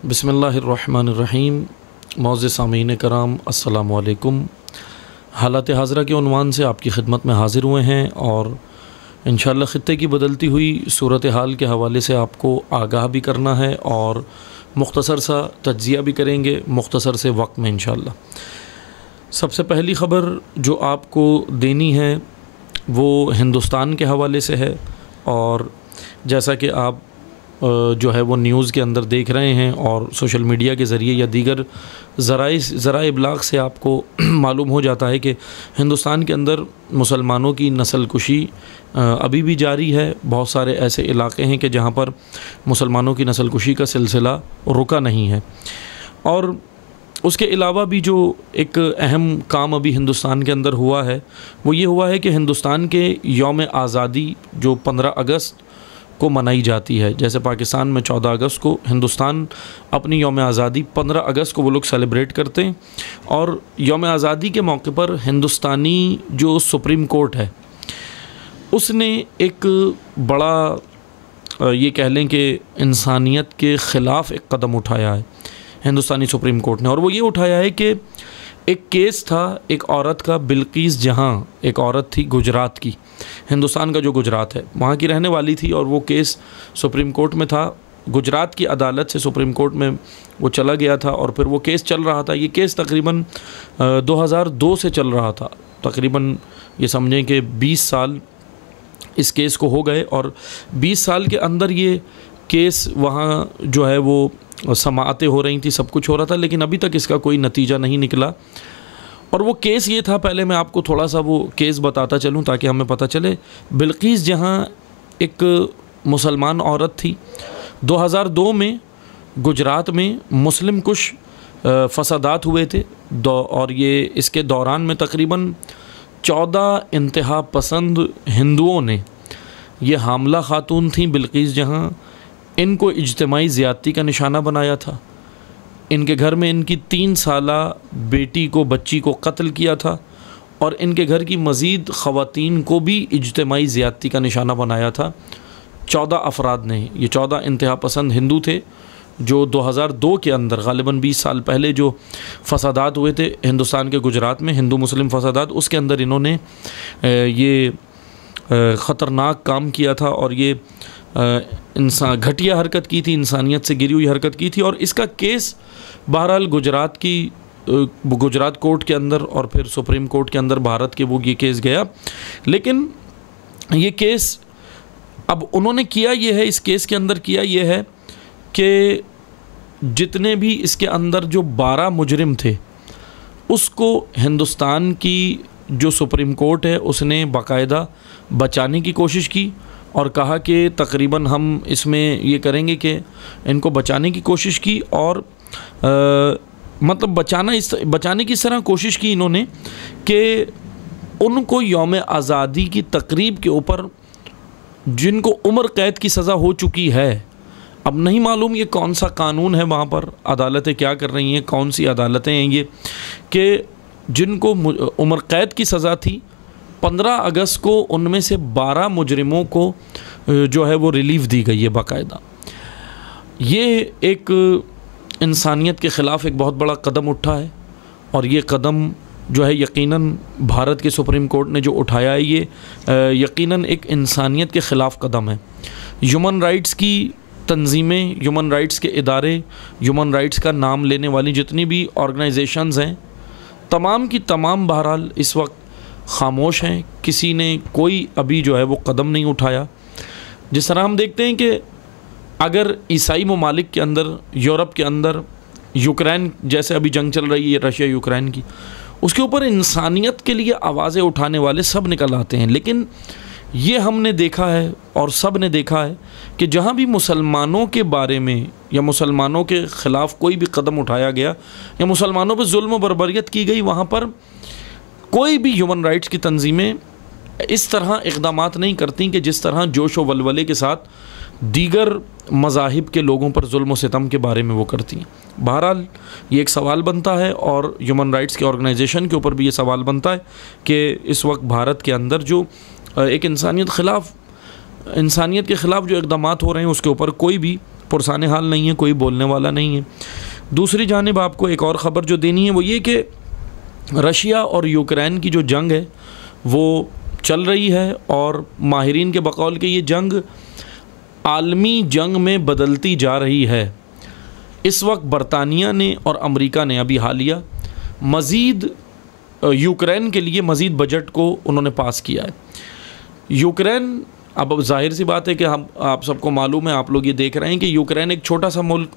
बिस्मिल्लाहिर्रहमानिर्रहीम। मोअज़्ज़िज़ सामीन कराम, अस्सलामु अलैकुम। हालात हाज़िरा के उन्वान से आपकी खिदमत में हाज़िर हुए हैं और इंशाअल्लाह ख़ित्ते की बदलती हुई सूरत हाल के हवाले से आपको आगाह भी करना है और मुख्तसर सा तज्ज़िया भी करेंगे मुख्तसर से वक्त में इंशाअल्लाह। सबसे पहली ख़बर जो आपको देनी है वो हिंदुस्तान के हवाले से है और जैसा कि आप जो है वो न्यूज़ के अंदर देख रहे हैं और सोशल मीडिया के ज़रिए या दीगर ज़राए इब्लाग़ से आपको मालूम हो जाता है कि हिंदुस्तान के अंदर मुसलमानों की नस्ल कुशी अभी भी जारी है। बहुत सारे ऐसे इलाक़े हैं कि जहाँ पर मुसलमानों की नस्ल कुशी का सिलसिला रुका नहीं है। और उसके अलावा भी जो एक अहम काम अभी हिंदुस्तान के अंदर हुआ है वो ये हुआ है कि हिंदुस्तान के यौम आज़ादी जो 15 अगस्त को मनाई जाती है, जैसे पाकिस्तान में 14 अगस्त को, हिंदुस्तान अपनी यौम आज़ादी 15 अगस्त को वो लोग सेलिब्रेट करते हैं। और यौम आज़ादी के मौके पर हिंदुस्तानी जो सुप्रीम कोर्ट है उसने एक बड़ा ये कह लें कि इंसानियत के ख़िलाफ़ एक कदम उठाया है हिंदुस्तानी सुप्रीम कोर्ट ने। और वो ये उठाया है कि एक केस था एक औरत का, बिल्किस जहाँ, एक औरत थी गुजरात की, हिंदुस्तान का जो गुजरात है वहाँ की रहने वाली थी और वो केस सुप्रीम कोर्ट में था। गुजरात की अदालत से सुप्रीम कोर्ट में वो चला गया था और फिर वो केस चल रहा था। ये केस तकरीबन 2002 से चल रहा था, तकरीबन ये समझें कि 20 साल इस केस को हो गए और 20 साल के अंदर ये केस वहाँ जो है वो समाअतें हो रही थी, सब कुछ हो रहा था, लेकिन अभी तक इसका कोई नतीजा नहीं निकला। और वो केस ये था, पहले मैं आपको थोड़ा सा वो केस बताता चलूँ ताकि हमें पता चले। बिल्किस जहाँ एक मुसलमान औरत थी, 2002 में गुजरात में मुस्लिम कुछ फसादात हुए थे और ये इसके दौरान में तकरीबन 14 इंतहा पसंद हिंदुओं ने, ये हामला खातून थी बिल्किस जहाँ, इनको इज्तिमाई ज़्यादती का निशाना बनाया था। इनके घर में इनकी 3 साला बेटी को, बच्ची को कत्ल किया था और इनके घर की मज़ीद ख़वातीन को भी इज्तिमाई ज़्यादती का निशाना बनाया था। 14 अफराद ने, ये 14 इंतहा पसंद हिंदू थे जो 2002 के अंदर ग़ालिबन 20 साल पहले जो फसादात हुए थे हिंदुस्तान के गुजरात में, हिंदू मुस्लिम फसादात, उसके अंदर इन्होंने ये ख़तरनाक काम किया था और ये इंसान घटिया हरकत की थी, इंसानियत से गिरी हुई हरकत की थी। और इसका केस बहरहाल गुजरात कोर्ट के अंदर और फिर सुप्रीम कोर्ट के अंदर भारत के वो ये केस गया। लेकिन ये केस अब उन्होंने किया ये है, इस केस के अंदर किया ये है कि जितने भी इसके अंदर जो 12 मुजरिम थे उसको हिंदुस्तान की जो सुप्रीम कोर्ट है उसने बाकायदा बचाने की कोशिश की और कहा कि तकरीबन हम इसमें ये करेंगे कि इनको बचाने की कोशिश की और मतलब बचाने की इस तरह कोशिश की इन्होंने कि उनको यौम आज़ादी की तकरीब के ऊपर जिनको उम्र कैद की सज़ा हो चुकी है, अब नहीं मालूम ये कौन सा कानून है वहाँ पर, अदालतें क्या कर रही हैं, कौन सी अदालतें हैं ये, कि जिनको उम्र कैद की सज़ा थी 15 अगस्त को उनमें से 12 मुजरिमों को जो है वो रिलीफ़ दी गई है बाकायदा। ये एक इंसानियत के ख़िलाफ़ एक बहुत बड़ा कदम उठा है और ये कदम जो है यकीनन भारत के सुप्रीम कोर्ट ने जो उठाया है ये यकीनन एक इंसानियत के ख़िलाफ़ कदम है। ह्यूमन राइट्स की तंजीमें, ह्यूमन राइट्स के इदारे, ह्यूमन राइट्स का नाम लेने वाली जितनी भी ऑर्गेनाइजेशंस हैं, तमाम की तमाम बहरहाल इस वक्त ख़ामोश हैं। किसी ने कोई अभी जो है वो कदम नहीं उठाया। जिस तरह हम देखते हैं कि अगर ईसाई ममालिक के अंदर, यूरोप के अंदर, यूक्रेन जैसे अभी जंग चल रही है रशिया यूक्रेन की, उसके ऊपर इंसानियत के लिए आवाज़ें उठाने वाले सब निकल आते हैं। लेकिन ये हमने देखा है और सब ने देखा है कि जहाँ भी मुसलमानों के बारे में या मुसलमानों के ख़िलाफ़ कोई भी कदम उठाया गया या मुसलमानों पर जुल्म व बर्बरियत की गई, वहाँ पर कोई भी ह्यूमन राइट्स की तंजीमें इस तरह इक़दामात नहीं करती कि जिस तरह जोश व वलवले के साथ दीगर मज़ाहिब के लोगों पर जुल्म व सितम के बारे में वो करती हैं। बहरहाल ये एक सवाल बनता है और ह्यूमन राइट्स के ऑर्गेनाइजेशन के ऊपर भी ये सवाल बनता है कि इस वक्त भारत के अंदर जो एक इंसानियत के ख़िलाफ़ जो इक़दामात हो रहे हैं उसके ऊपर कोई भी पुरसाने हाल नहीं है, कोई बोलने वाला नहीं है। दूसरी जानिब आपको एक और ख़बर जो देनी है वो ये कि रशिया और यूक्रेन की जो जंग है वो चल रही है, और माहिरीन के बकौल के ये जंग आलमी जंग में बदलती जा रही है। इस वक्त बरतानिया ने और अमेरिका ने अभी हालिया मज़ीद यूक्रेन के लिए मज़ीद बजट को उन्होंने पास किया है। यूक्रेन, अब जाहिर सी बात है कि हम आप सबको मालूम है, आप लोग ये देख रहे हैं कि यूक्रेन एक छोटा सा मुल्क,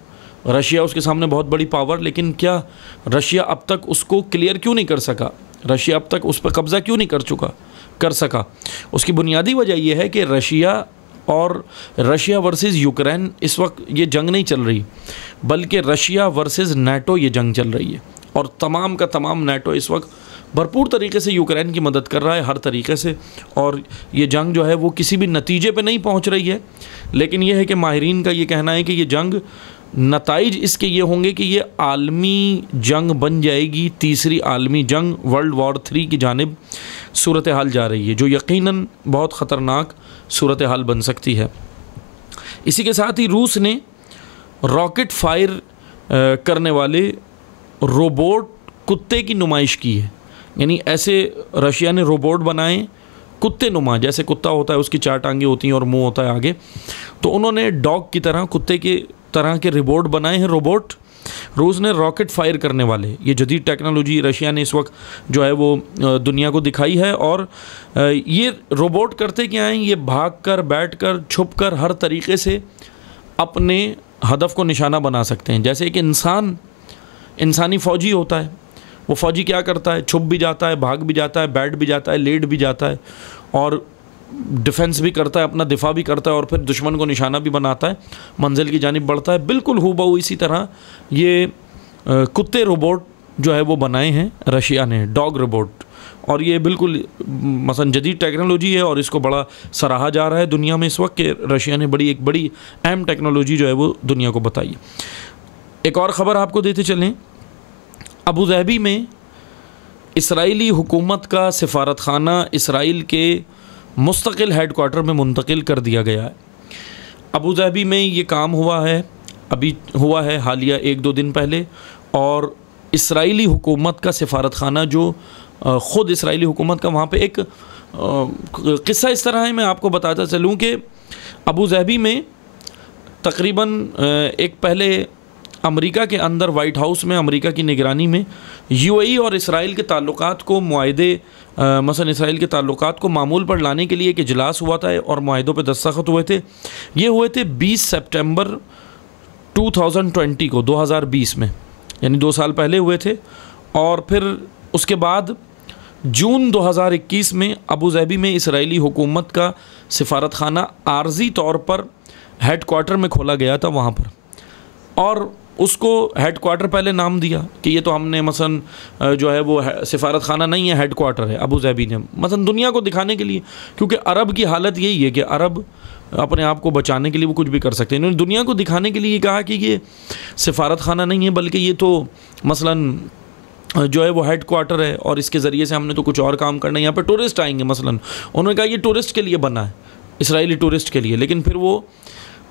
रशिया उसके सामने बहुत बड़ी पावर, लेकिन क्या रशिया अब तक उसको क्लियर क्यों नहीं कर सका? रशिया अब तक उस पर कब्ज़ा क्यों नहीं कर सका? उसकी बुनियादी वजह यह है कि रशिया वर्सेस यूक्रेन इस वक्त ये जंग नहीं चल रही, बल्कि रशिया वर्सेस नाटो ये जंग चल रही है। और तमाम का तमाम नाटो इस वक्त भरपूर तरीके से यूक्रेन की मदद कर रहा है, हर तरीके से। और ये जंग जो है वो किसी भी नतीजे पे नहीं पहुंच रही है, लेकिन यह है कि माहिरीन का ये कहना है कि ये जंग, नताइज इसके ये होंगे कि ये आलमी जंग बन जाएगी, तीसरी आलमी जंग, वर्ल्ड वॉर 3 की जानिब सूरत हाल जा रही है, जो यकीनन बहुत ख़तरनाक सूरत हाल बन सकती है। इसी के साथ ही रूस ने रॉकेट फायर करने वाले रोबोट कुत्ते की नुमाइश की है। यानी ऐसे रशिया ने रोबोट बनाए कुत्ते नुमा, जैसे कुत्ता होता है उसकी 4 टांगें होती हैं और मुंह होता है आगे, तो उन्होंने डॉग की तरह, कुत्ते के तरह के रोबोट बनाए हैं। रोबोट रूस ने रॉकेट फायर करने वाले, ये जदीद टेक्नोलॉजी रशिया ने इस वक्त जो है वो दुनिया को दिखाई है। और ये रोबोट करते क्या हैं, ये भाग कर, बैठ कर, छुप कर, हर तरीके से अपने हदफ को निशाना बना सकते हैं। जैसे एक इंसानी फ़ौजी होता है, वो फ़ौजी क्या करता है, छुप भी जाता है, भाग भी जाता है, बैठ भी जाता है, लेट भी जाता है, और डिफेंस भी करता है, अपना दिफा भी करता है, और फिर दुश्मन को निशाना भी बनाता है, मंजिल की जानिब बढ़ता है। बिल्कुल हूबहू इसी तरह ये कुत्ते रोबोट जो है वो बनाए हैं रशिया ने, डॉग रोबोट। और ये बिल्कुल मसलन जदीद टेक्नोलॉजी है और इसको बड़ा सराहा जा रहा है दुनिया में इस वक्त कि रशिया ने एक बड़ी अहम टेक्नोलॉजी जो है वो दुनिया को बताई। एक और ख़बर आपको देते चलें, अबू धाबी में इसराइली हुकूमत का सिफारतखाना इसराइल के मुस्तकिल हेडक्वार्टर में मुंतकिल कर दिया गया है। अबू धाबी में ये काम अभी हुआ है हालिया 1-2 दिन पहले, और इसराइली हुकूमत का सिफारतखाना जो ख़ुद इसराइली हुकूमत का, वहाँ पे एक किस्सा इस तरह है, मैं आपको बताता चलूँ कि अबू धाबी में तकरीबन एक पहले अमेरिका के अंदर वाइट हाउस में, अमेरिका की निगरानी में यूएई और इसराइल के ताल्लुकात को मसलन इसराइल के ताल्लुकात को मामूल पर लाने के लिए एक इजलास हुआ था और मुआहदों पर दस्तखत हुए थे। ये हुए थे 20 सितंबर 2020 को, 2020 में, यानी 2 साल पहले हुए थे। और फिर उसके बाद जून 2021 में अबू धाबी में इसराइली हुकूमत का सिफारतखाना आर्जी तौर पर हेडक्वार्टर में खोला गया था वहाँ पर, और उसको हेडक्वार्टर पहले नाम दिया कि ये तो हमने मसलन जो है वो सिफारत खाना नहीं है, हेडक्वार्टर है। अबू धाबी ने मसलन दुनिया को दिखाने के लिए, क्योंकि अरब की हालत यही है कि अरब अपने आप को बचाने के लिए वो कुछ भी कर सकते हैं। इन्होंने दुनिया को दिखाने के लिए कहा कि ये सिफारत खाना नहीं है, बल्कि ये तो मसलन जो है वो हेडक्वार्टर है, और इसके ज़रिए से हमने तो कुछ और काम करना है, यहाँ पर टूरिस्ट आएंगे। मसलन उन्होंने कहा ये टूरिस्ट के लिए बना है, इसराइली टूरिस्ट के लिए, लेकिन फिर वो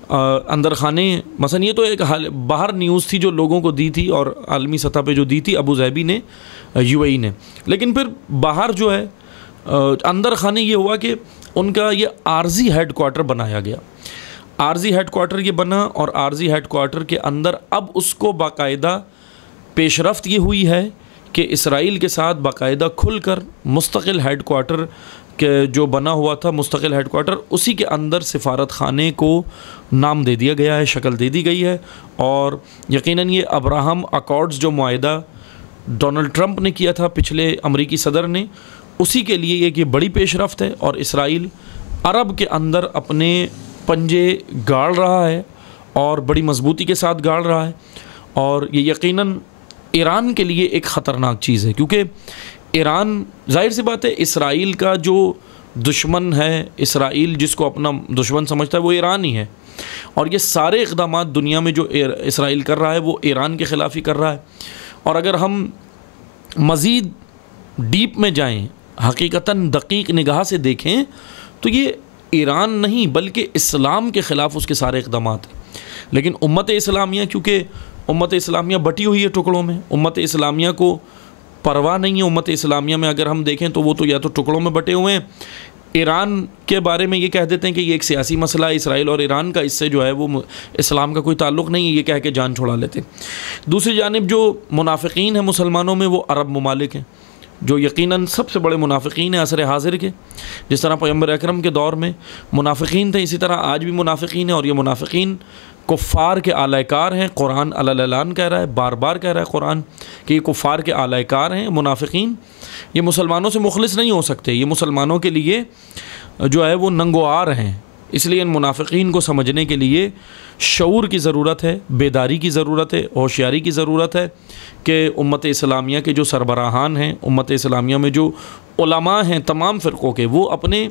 अंदर खाने, मसलन ये तो एक बाहर न्यूज़ थी जो लोगों को दी थी और आलमी सतह पे जो दी थी अबू धाबी ने, यूएई ने, लेकिन फिर बाहर जो है अंदर खाने ये हुआ कि उनका ये आर्जी हेडक्वार्टर बनाया गया। आर्जी हेडक्वार्टर ये बना, और आर्जी हेडक्वार्टर के अंदर अब उसको बाकायदा पेशरफ्त ये हुई है कि इसराइल के साथ बाकायदा खुलकर मुस्तकिल हेडक्वार्टर के जो बना हुआ था, मुस्तकिल हेडक्वार्टर, उसी के अंदर सिफारत खाने को नाम दे दिया गया है, शक्ल दे दी गई है। और यकीनन ये अब्राहम अकॉर्ड्स जो मुआहदा डोनाल्ड ट्रंप ने किया था, पिछले अमरीकी सदर ने, उसी के लिए एक ये बड़ी पेशरफ्त है। और इसराइल अरब के अंदर अपने पंजे गाड़ रहा है और बड़ी मजबूती के साथ गाड़ रहा है, और ये यकीनन ईरान के लिए एक ख़तरनाक चीज़ है, क्योंकि ईरान, जाहिर सी बात है, इसराइल का जो दुश्मन है, इसराइल जिसको अपना दुश्मन समझता है, वो ईरान ही है। और ये सारे इक़दामात दुनिया में जो इसराइल कर रहा है वो ईरान के ख़िलाफ़ ही कर रहा है। और अगर हम मज़ीद डीप में जाएं, हकीकतन दकीक निगाह से देखें, तो ये ईरान नहीं बल्कि इस्लाम के ख़िलाफ़ उसके सारे इक़दामात हैं। लेकिन उम्मत इस्लामिया, क्योंकि उम्मत इस्लामिया बटी हुई है टुकड़ों में, उम्मत इस्लामिया को परवाह नहीं है। उम्मत इस्लामिया में अगर हम देखें तो वो तो या तो टुकड़ों में बटे हुए हैं। ईरान के बारे में ये कह देते हैं कि ये एक सियासी मसला है, इसराइल और ईरान का, इससे जो है वो इस्लाम का कोई ताल्लुक़ नहीं है, ये कह के जान छुड़ा लेते हैं। दूसरी जानिब जो मुनाफिकीन हैं मुसलमानों में, वो अरब ममालिक हैं, जो यकीनन सबसे बड़े मुनाफिकीन हैं असर हाज़िर के। जिस तरह पैगंबर अकरम के दौर में मुनाफिकीन थे, इसी तरह आज भी मुनाफिकीन हैं, और ये मुनाफिकीन कुफ़ार के आलाकार हैं। कुरान अल-ऐलान कह रहा है, बार बार कह रहा है कुरान कि ये कुफ़ार के आलाकार हैं मुनाफिकीन। ये मुसलमानों से मुखलिस नहीं हो सकते, ये मुसलमानों के लिए जो है वो नंगोआर हैं। इसलिए इन मुनाफिकीन को समझने के लिए शऊर की ज़रूरत है, बेदारी की ज़रूरत है, होशियारी की ज़रूरत है कि उम्मत इस्लामिया के जो सरबराहान हैं, उम्मत इस्लामिया में जो उलमा हैं तमाम फ़िरक़ों के, वो अपने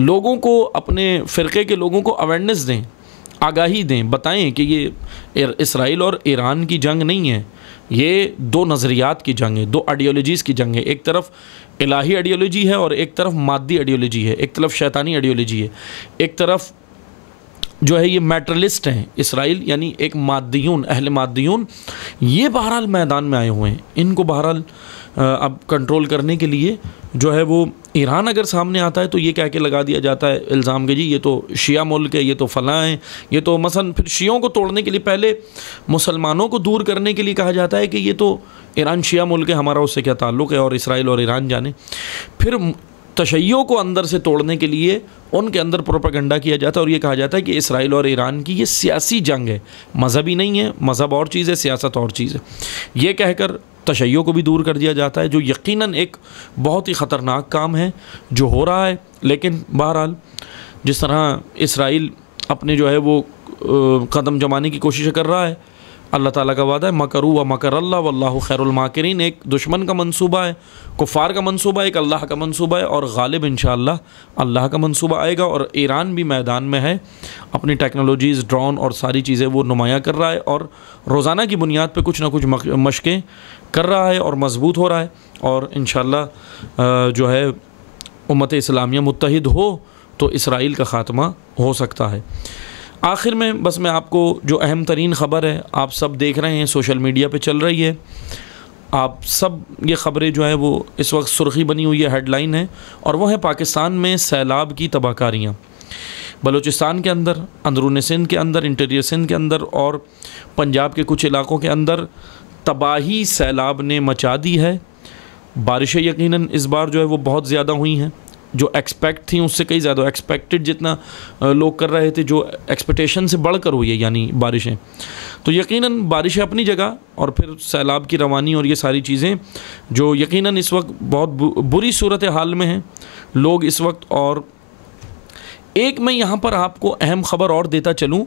लोगों को, अपने फ़िरक़े के लोगों को अवेयरनेस दें, आगाही दें, बताएं कि ये इसराइल और ईरान की जंग नहीं है, ये दो नज़रियात की जंग है, दो आइडियोलॉजीज़ की जंग है। एक तरफ इलाही आइडियोलॉजी है और एक तरफ मादी आइडियोलॉजी है, एक तरफ शैतानी आइडियोलॉजी है, एक तरफ जो है ये मैटरलिस्ट हैं इसराइल, यानी एक मादियून, अहले मादियून, ये बहरहाल मैदान में आए हुए हैं। इनको बहरहाल अब कंट्रोल करने के लिए जो है वो ईरान अगर सामने आता है तो ये कह के लगा दिया जाता है इल्ज़ाम के, जी ये तो शिया मुल्क है, ये तो फ़लाँ हैं, ये तो मसलन, फिर शियों को तोड़ने के लिए पहले मुसलमानों को दूर करने के लिए कहा जाता है कि ये तो ईरान शिया मुल्क है, हमारा उससे क्या ताल्लुक़ है, और इसराइल और ईरान जाने। फिर तशय्यो को अंदर से तोड़ने के लिए उनके अंदर प्रोपेगेंडा किया जाता है और ये कहा जाता है कि इसराइल और ईरान की ये सियासी जंग है, मज़हबी नहीं है, मज़हब और चीज़ है, सियासत और चीज़ है। ये कहकर तशय्यो को भी दूर कर दिया जाता है, जो यकीनन एक बहुत ही ख़तरनाक काम है जो हो रहा है। लेकिन बहरहाल जिस तरह इसराइल अपने जो है वो कदम जमाने की कोशिश कर रहा है, अल्लाह ताला का वादा है मकरू व मकर अल्लाह वल्लाहु खैरुल माकिरीन। एक दुश्मन का मंसूबा है, कुफ़ार का मंसूबा, एक अल्लाह का मंसूबा है, और गालिब इंशाअल्लाह अल्लाह का मंसूबा आएगा। और ईरान भी मैदान में है, अपनी टेक्नोलॉजीज़, ड्रोन और सारी चीज़ें वो नुमाया कर रहा है, और रोज़ाना की बुनियाद पर कुछ ना कुछ मशक़ें कर रहा है और मज़बूत हो रहा है। और इंशाअल्लाह जो है उम्मत इस्लामिया मुत्तहिद हो तो इसराइल का ख़ात्मा हो सकता है। आखिर में बस मैं आपको जो अहम तरीन ख़बर है, आप सब देख रहे हैं, सोशल मीडिया पे चल रही है, आप सब ये ख़बरें जो है वो इस वक्त सुर्खी बनी हुई है, हेडलाइन है, और वो है पाकिस्तान में सैलाब की तबाहकारियाँ। बलूचिस्तान के अंदर, अंदरून सिंध के अंदर, इंटीरियर सिंध के अंदर और पंजाब के कुछ इलाक़ों के अंदर तबाही सैलाब ने मचा दी है। बारिशें यकीनन इस बार जो है वो बहुत ज़्यादा हुई हैं, जो एक्सपेक्ट थी उससे कई ज़्यादा, एक्सपेक्टेड जितना लोग कर रहे थे, जो एक्सपेक्टेशन से बढ़कर हुई है यानी बारिशें। तो यकीनन बारिशें अपनी जगह, और फिर सैलाब की रवानी और ये सारी चीज़ें जो यकीनन इस वक्त बहुत बुरी सूरत हाल में हैं लोग इस वक्त। और एक मैं यहाँ पर आपको अहम ख़बर और देता चलूँ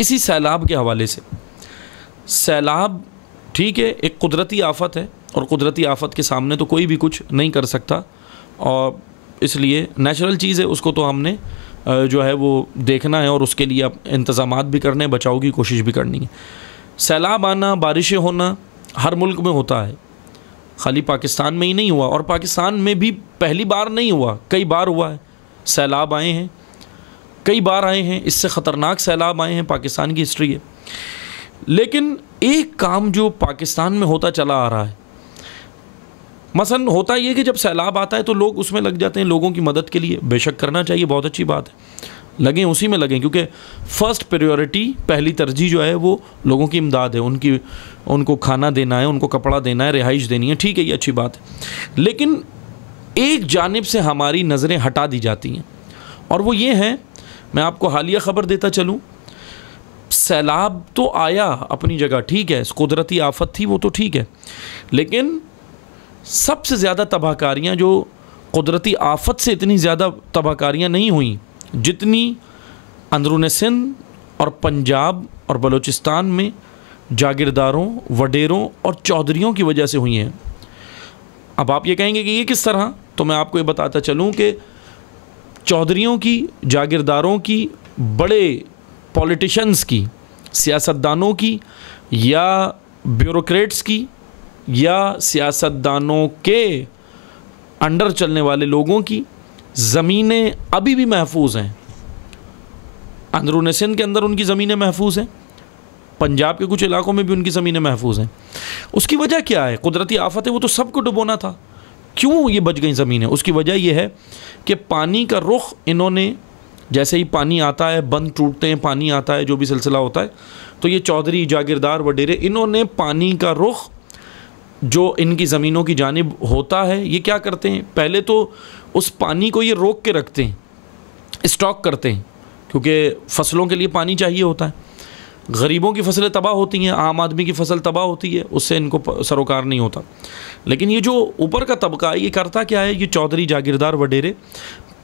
इसी सैलाब के हवाले से। सैलाब ठीक है, एक कुदरती आफत है, और कुदरती आफत के सामने तो कोई भी कुछ नहीं कर सकता, और इसलिए नेचुरल चीज़ है, उसको तो हमने जो है वो देखना है और उसके लिए इंतज़ामात भी करने, बचाव की कोशिश भी करनी है। सैलाब आना, बारिशें होना हर मुल्क में होता है, खाली पाकिस्तान में ही नहीं हुआ, और पाकिस्तान में भी पहली बार नहीं हुआ, कई बार हुआ है। सैलाब आए हैं, कई बार आए हैं, इससे ख़तरनाक सैलाब आए हैं, पाकिस्तान की हिस्ट्री है। लेकिन एक काम जो पाकिस्तान में होता चला आ रहा है, मसलन होता ये कि जब सैलाब आता है तो लोग उसमें लग जाते हैं लोगों की मदद के लिए। बेशक करना चाहिए, बहुत अच्छी बात है, लगें उसी में लगें, क्योंकि फ़र्स्ट प्रायोरिटी, पहली तरजीह जो है वो लोगों की इमदाद है, उनको खाना देना है, उनको कपड़ा देना है, रिहाइश देनी है, ठीक है, ये अच्छी बात है। लेकिन एक जानिब से हमारी नज़रें हटा दी जाती हैं, और वो ये है, मैं आपको हालिया ख़बर देता चलूँ, सैलाब तो आया अपनी जगह, ठीक है, कुदरती आफत थी, वो तो ठीक है, लेकिन सबसे ज़्यादा तबाहकारियाँ जो कुदरती आफत से इतनी ज़्यादा तबाहकारियाँ नहीं हुई जितनी अंदरून सिंध और पंजाब और बलूचिस्तान में जागीरदारों, वडेरों और चौधरियों की वजह से हुई हैं। अब आप ये कहेंगे कि ये किस तरह, तो मैं आपको ये बताता चलूँ कि चौधरियों की, जागीरदारों की, बड़े पॉलिटिशियंस की, सियासतदानों की, या ब्यूरोक्रेट्स की, या सियासतदानों के अंडर चलने वाले लोगों की ज़मीनें अभी भी महफूज हैं। अंदरून सिंध के अंदर उनकी ज़मीनें महफूज हैं, पंजाब के कुछ इलाकों में भी उनकी ज़मीनें महफूज हैं। उसकी वजह क्या है? कुदरती आफत है, वो तो सबको डुबोना था। क्यों ये बच गई ज़मीनें? उसकी वजह यह है कि पानी का रुख इन्होंने, जैसे ही पानी आता है, बंद टूटते हैं, पानी आता है, जो भी सिलसिला होता है, तो ये चौधरी, जागीरदार, वडेरे, इन्होंने पानी का रुख जो इनकी ज़मीनों की जानिब होता है, ये क्या करते हैं? पहले तो उस पानी को ये रोक के रखते हैं, स्टॉक करते हैं, क्योंकि फ़सलों के लिए पानी चाहिए होता है। गरीबों की फसलें तबाह होती हैं, आम आदमी की फसल तबाह होती है, उससे इनको सरोकार नहीं होता। लेकिन ये जो ऊपर का तबका है, ये करता क्या है? ये चौधरी, जागीरदार, वडेरे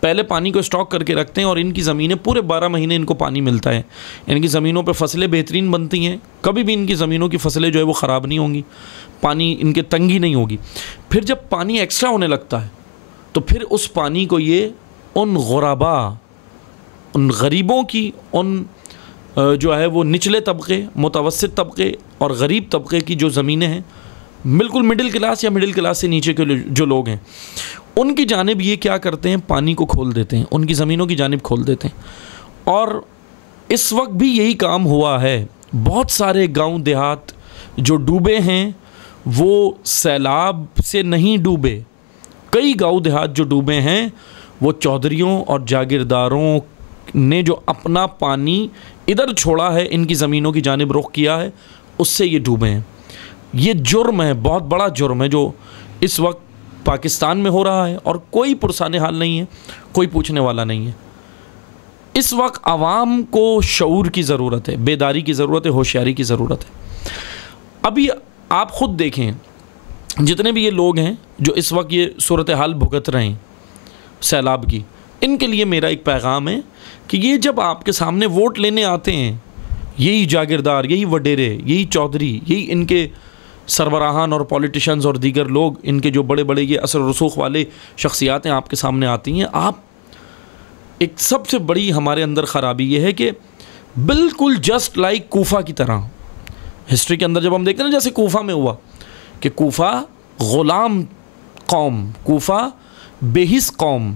पहले पानी को स्टॉक करके रखते हैं और इनकी ज़मीनें पूरे 12 महीने इनको पानी मिलता है। इनकी ज़मीनों पे फसलें बेहतरीन बनती हैं, कभी भी इनकी ज़मीनों की फसलें जो है वो ख़राब नहीं होंगी, पानी इनके तंगी नहीं होगी। फिर जब पानी एक्स्ट्रा होने लगता है तो फिर उस पानी को ये उन गुराबा, उन गरीबों की, उन जो है वो निचले तबके, मुतवस्सित तबके और गरीब तबके की जो ज़मीनें हैं, बिल्कुल मिडिल क्लास या मिडिल क्लास से नीचे के जो लोग हैं, उनकी जानिब ये क्या करते हैं? पानी को खोल देते हैं, उनकी ज़मीनों की जानिब खोल देते हैं। और इस वक्त भी यही काम हुआ है। बहुत सारे गांव देहात जो डूबे हैं वो सैलाब से नहीं डूबे। कई गांव देहात जो डूबे हैं वो चौधरियों और जागीरदारों ने जो अपना पानी इधर छोड़ा है, इनकी ज़मीनों की जानिब रुख किया है, उससे ये डूबे हैं। ये जुर्म है, बहुत बड़ा जुर्म है जो इस वक्त पाकिस्तान में हो रहा है और कोई पुरसाने हाल नहीं है, कोई पूछने वाला नहीं है। इस वक्त आवाम को शऊर की ज़रूरत है, बेदारी की ज़रूरत है, होशियारी की ज़रूरत है। अभी आप ख़ुद देखें, जितने भी ये लोग हैं जो इस वक्त ये सूरत हाल भुगत रहे हैं सैलाब की, इनके लिए मेरा एक पैगाम है कि ये जब आपके सामने वोट लेने आते हैं, यही जागीरदार, यही वडेरे, यही चौधरी, यही इनके सरबराहान और पॉलिटिशियंस और दीगर लोग, इनके जो बड़े बड़े ये असर रसूख वाले शख्सियातें आपके सामने आती हैं, आप एक सबसे बड़ी हमारे अंदर ख़राबी ये है कि बिल्कुल जस्ट लाइक कूफा की तरह, हिस्ट्री के अंदर जब हम देखते हैं ना, जैसे कूफा में हुआ कि कूफा ग़ुलाम कौम, कूफा बेहिस कौम,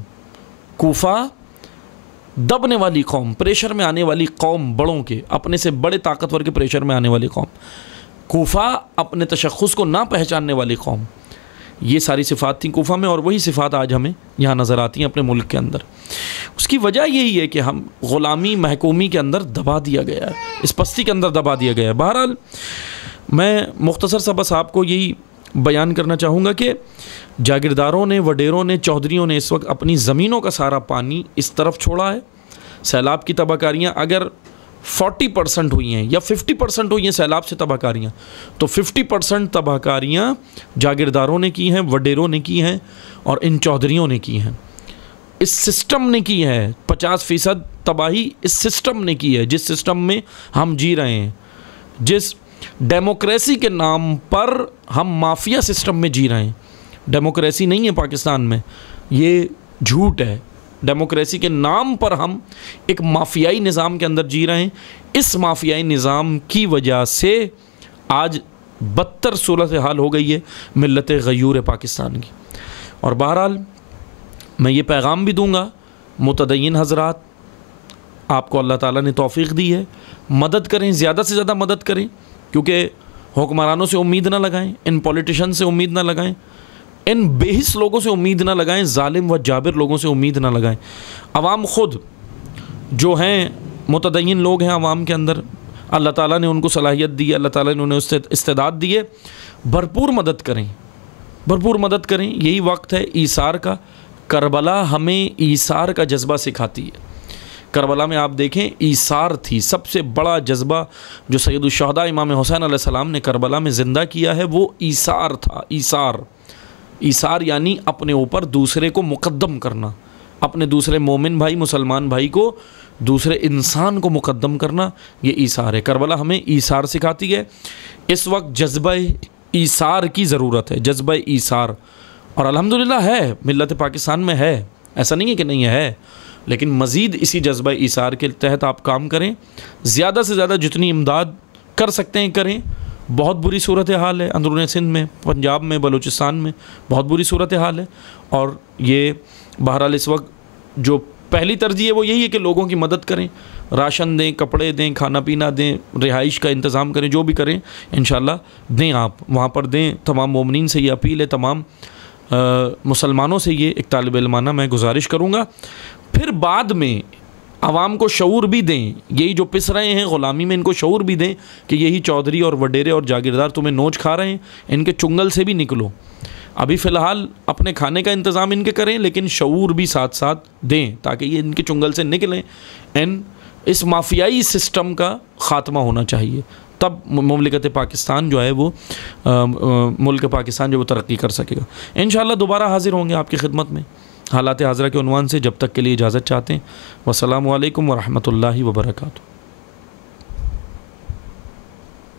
कूफा दबने वाली कौम, प्रेशर में आने वाली कौम, बड़ों के, अपने से बड़े ताकतवर के प्रेशर में आने वाली कौम, कूफा अपने तशख़्ख़ुस को ना पहचानने वाली कौम, ये सारी सिफ़ात थी कूफा में और वही सिफ़ात आज हमें यहाँ नज़र आती हैं अपने मुल्क के अंदर। उसकी वजह यही है कि हम ग़ुलामी महकूमी के अंदर दबा दिया गया है, इस पस्ती के अंदर दबा दिया गया है। बहरहाल मैं मुख्तसर सा बस आपको यही बयान करना चाहूँगा कि जागीरदारों ने, वडेरों ने, चौधरियों ने इस वक्त अपनी ज़मीनों का सारा पानी इस तरफ छोड़ा है। सैलाब की तबाहकारियाँ अगर 40% हुई हैं या 50% हुई हैं सैलाब से तबाहकारियाँ, तो 50% तबाहकारियाँ जागीरदारों ने की हैं, वडेरों ने की हैं और इन चौधरियों ने की हैं। इस सिस्टम ने की है। 50% तबाही इस सिस्टम ने की है, जिस सिस्टम में हम जी रहे हैं, जिस डेमोक्रेसी के नाम पर हम माफिया सिस्टम में जी रहे हैं। डेमोक्रेसी नहीं है पाकिस्तान में, ये झूठ है। डेमोक्रेसी के नाम पर हम एक माफियाई निज़ाम के अंदर जी रहे हैं। इस माफियाई निज़ाम की वजह से आज बदतर सूरत हाल हो गई है मिल्लत गयूर पाकिस्तान की। और बहरहाल मैं ये पैगाम भी दूंगा, मुतदय्यिन हज़रात, आपको अल्लाह ताला ने तौफ़ीक़ दी है, मदद करें, ज़्यादा से ज़्यादा मदद करें, क्योंकि हुक्मरानों से उम्मीद ना लगाएं, इन पॉलिटिशियन से उम्मीद ना लगाएं, इन बेहिस लोगों से उम्मीद ना लगाएं, जालिम व जाबिर लोगों से उम्मीद ना लगाएं। अवाम ख़ुद जो हैं मुतदय्यिन लोग हैं, अवाम के अंदर अल्लाह ताला ने उनको सलाहियत दी है, अल्लाह ताला ने उन्हें उससे इस्तेदाद दी है, भरपूर मदद करें, भरपूर मदद करें। यही वक्त है ईसार का। करबला हमें ईसार का जज्बा सिखाती है। करबला में आप देखें ईसार थी, सबसे बड़ा जज्बा जो सैयदुल शुहदा इमाम हुसैन अलैहिस्सलाम ने करबला में ज़िंदा किया है, वो ईसार था। ईसार, ईसार यानी अपने ऊपर दूसरे को मुक़द्दम करना, अपने दूसरे मोमिन भाई, मुसलमान भाई को, दूसरे इंसान को मुक़द्दम करना, ये ईसार है। करबला हमें ईसार सिखाती है। इस वक्त जज्बा ईसार की ज़रूरत है, जज्बा ईसार, और अल्हम्दुलिल्लाह है, मिल्लत पाकिस्तान में है, ऐसा नहीं है कि नहीं है, लेकिन मज़ीद इसी जज्बा ईसार के तहत आप काम करें। ज़्यादा से ज़्यादा जितनी इमदाद कर सकते हैं करें। बहुत बुरी सूरत हाल है अंदरून सिंध में, पंजाब में, बलूचिस्तान में बहुत बुरी सूरत हाल है। और ये बहरहाल इस वक्त जो पहली तरजीह है वो यही है कि लोगों की मदद करें, राशन दें, कपड़े दें, खाना पीना दें, रिहाइश का इंतज़ाम करें, जो भी करें इंशाल्लाह दें, आप वहाँ पर दें। तमाम मोमिनीन से ये अपील है, तमाम मुसलमानों से ये एक तालिब इल्माना मैं गुजारिश करूँगा। फिर बाद में आवाम को शऊर भी दें, यही जो पिस रहे हैं ग़ुलामी में, इनको शऊर भी दें कि यही चौधरी और वडेरे और जागीरदार तुम्हें नोच खा रहे हैं, इनके चुंगल से भी निकलो। अभी फ़िलहाल अपने खाने का इंतज़ाम इनके करें, लेकिन शऊर भी साथ साथ दें ताकि ये इनके चुंगल से निकलें। इस माफियाई सिस्टम का ख़ात्मा होना चाहिए, तब मुमलिकत पाकिस्तान जो है वो मुल्क पाकिस्तान जो वो तरक्की कर सकेगा। इंशाअल्लाह दोबारा हाज़िर होंगे आपकी खिदमत में हालात हाज़िरा के उन्वान से। जब तक के लिए इजाज़त चाहते हैं। वस्सलामु अलैकुम वरहमतुल्लाहि वबरकातुहू।